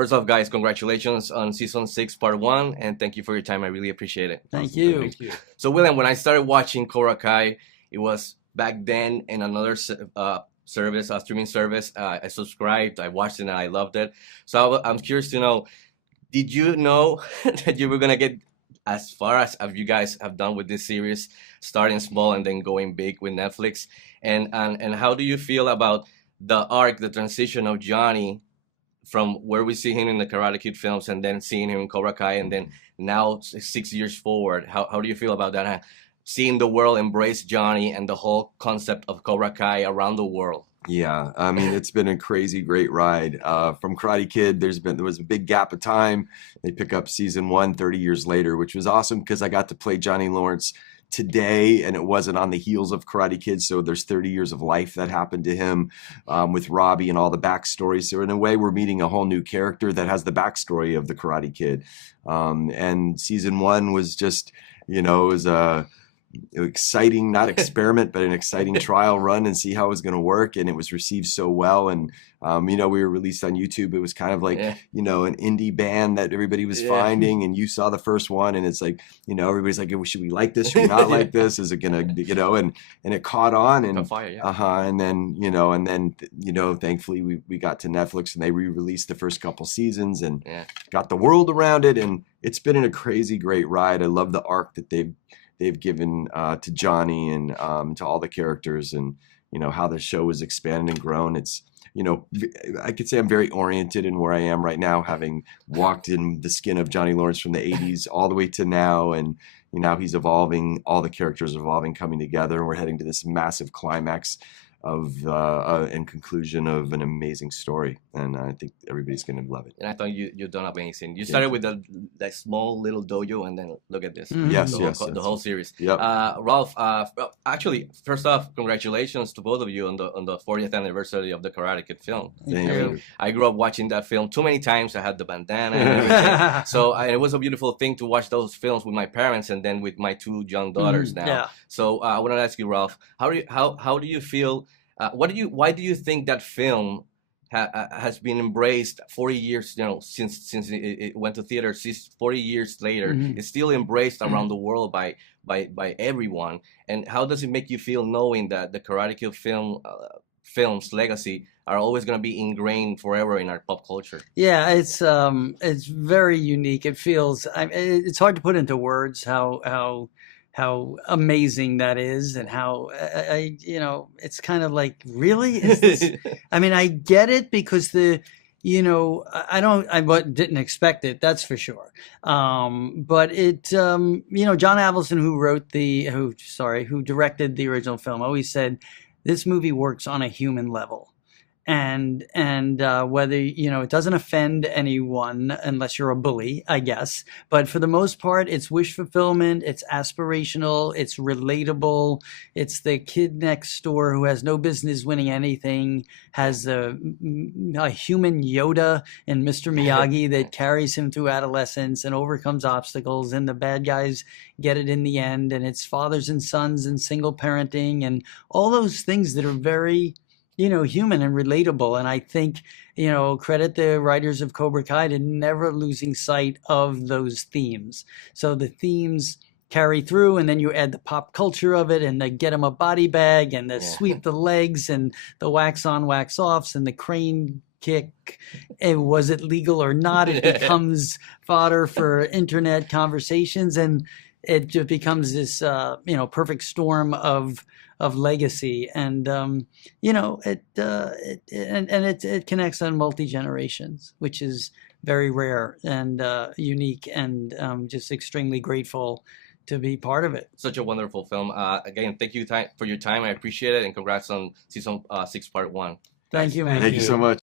First off, guys, congratulations on season 6, part 1, and thank you for your time. I really appreciate it. Thank you. Thank you. So, William, when I started watching Cobra Kai, it was back then in another service, streaming service. I subscribed, I watched it, and I loved it. So I'm curious to know, did you know that you were gonna get as far as you guys have done with this series, starting small and then going big with Netflix? And how do you feel about the arc, the transition of Johnny from where we see him in the Karate Kid films and then seeing him in Cobra Kai, and then now 6 years forward? How do you feel about that? Seeing the world embrace Johnny and the whole concept of Cobra Kai around the world. Yeah, I mean, it's been a crazy, great ride. From Karate Kid, there was a big gap of time. They pick up season 1 30 years later, which was awesome because I got to play Johnny Lawrence today, and it wasn't on the heels of Karate Kid. So there's 30 years of life that happened to him with Robbie and all the backstory. So in a way, we're meeting a whole new character that has the backstory of the Karate Kid. And season 1 was just, it was a exciting, not experiment, but an exciting trial run and see how it was going to work. And it was received so well. And, we were released on YouTube. It was kind of like, an indie band that everybody was finding. And you saw the first one and it's like, everybody's like, should we like this? Should we not like this? Is it going to, and it caught on and, and then, thankfully we got to Netflix and they re-released the first couple seasons and got the world around it. And it's been a crazy, great ride. I love the arc that they've given to Johnny and to all the characters, and how the show has expanded and grown. It's I could say I'm very oriented in where I am right now, having walked in the skin of Johnny Lawrence from the 80s all the way to now, and now he's evolving, all the characters are evolving, coming together, and we're heading to this massive climax of and conclusion of an amazing story, and I think everybody's gonna love it. And I thought you've done amazing. You started with that small little dojo, and then look at this. Yes, the whole series. Yep. Ralph, actually, first off, congratulations to both of you on the 40th anniversary of the Karate Kid film. Thank you. I grew up watching that film too many times. I had the bandana and everything. So it was a beautiful thing to watch those films with my parents and then with my 2 young daughters now. Yeah. So I want to ask you, Ralph, how do you feel? Why do you think that film has been embraced 40 years, since it went to theater? 40 years later, it's still embraced around the world by everyone. And how does it make you feel knowing that the Karate Kid film's legacy are always going to be ingrained forever in our pop culture? Yeah, it's very unique. It feels, it's hard to put into words how amazing that is, and how it's kind of like, really, is this? I mean, I get it because I didn't expect it, that's for sure. But it, John Avildsen, who directed the original film, always said this movie works on a human level. And whether, it doesn't offend anyone unless you're a bully, I guess. But for the most part, it's wish fulfillment, it's aspirational, it's relatable. It's the kid next door who has no business winning anything, has a human Yoda in Mr. Miyagi that carries him through adolescence and overcomes obstacles, and the bad guys get it in the end. And it's fathers and sons and single parenting and all those things that are very human and relatable. And I think, credit the writers of Cobra Kai to never losing sight of those themes. So the themes carry through, and then you add the pop culture of it, and the get him a body bag, and the sweep the legs, and the wax on, wax offs, and the crane kick. Was it legal or not? It becomes fodder for internet conversations, and it just becomes this, perfect storm of legacy, and it connects on multi-generations, which is very rare and unique, and just extremely grateful to be part of it. Such a wonderful film. Again, thank you for your time. I appreciate it, and congrats on season 6, part 1. Thank you, man. Thank you so much.